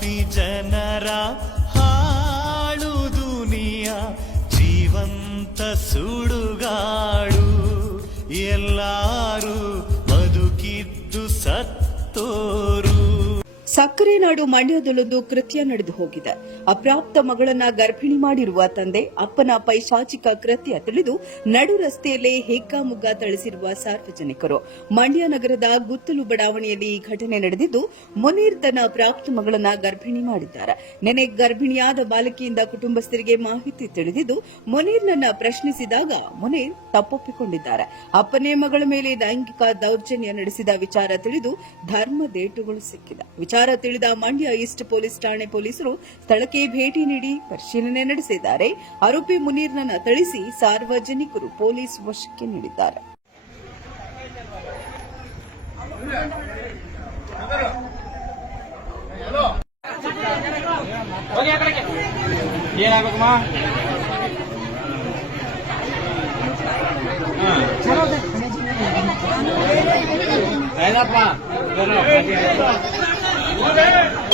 ಪಾಪಿ ಜನರ ಹಾಳು ದುನಿಯಾ ಜೀವಂತ ಸುಡುಗಾಡು ಎಲ್ಲಾರು ಬದುಕಿದ್ದು ಸತ್ತೋರು. ಸಕ್ಕರೆ ನಾಡು ಮಂಡ್ಯದಲ್ಲೊಂದು ಕೃತ್ಯ ನಡೆದು ಹೋಗಿದೆ. ಅಪ್ರಾಪ್ತ ಮಗಳನ್ನ ಗರ್ಭಿಣಿ ಮಾಡಿರುವ ತಂದೆ ಅಪ್ಪನ ಪೈಶಾಚಿಕ ಕೃತ್ಯ ತಿಳಿದು ನಡು ರಸ್ತೆಯಲ್ಲೇ ಹಿಗ್ಗಾಮುಗ್ಗಾ ಥಳಿಸಿರುವ ಸಾರ್ವಜನಿಕರು. ಮಂಡ್ಯ ನಗರದ ಗುತ್ತಲು ಬಡಾವಣೆಯಲ್ಲಿ ಈ ಘಟನೆ ನಡೆದಿದ್ದು, ಮುನೀರ್ ತನ್ನ ಅಪ್ರಾಪ್ತ ಮಗಳನ್ನ ಗರ್ಭಿಣಿ ಮಾಡಿದ್ದಾರೆ. ನೆನೆ ಗರ್ಭಿಣಿಯಾದ ಬಾಲಕಿಯಿಂದ ಕುಟುಂಬಸ್ಥರಿಗೆ ಮಾಹಿತಿ ತಿಳಿದಿದ್ದು, ಮುನೀರ್ನನ್ನ ಪ್ರಶ್ನಿಸಿದಾಗ ಮುನೀರ್ ತಪ್ಪೊಪ್ಪಿಕೊಂಡಿದ್ದಾರೆ. ಅಪ್ಪನೇ ಮಗಳ ಮೇಲೆ ಲೈಂಗಿಕ ದೌರ್ಜನ್ಯ ನಡೆಸಿದ ವಿಚಾರ ತಿಳಿದು ಧರ್ಮದೇಟುಗಳು ಸಿಕ್ಕಿದೆ. ವಿಚಾರ ತಿಳಿದ ಮಂಡ್ಯ ಈಸ್ಟ್ ಪೊಲೀಸ್ ಠಾಣೆ ಪೊಲೀಸರು ಸ್ಥಳಕ್ಕೆ ಭೇಟಿ ನೀಡಿ ಪರಿಶೀಲನೆ ನಡೆಸಿದ್ದಾರೆ. ಆರೋಪಿ ಮುನೀರ್ನನ್ನ ಥಳಿಸಿ ಸಾರ್ವಜನಿಕರು ಪೊಲೀಸ್ ವಶಕ್ಕೆ ನೀಡಿದ್ದಾರೆ. Hey,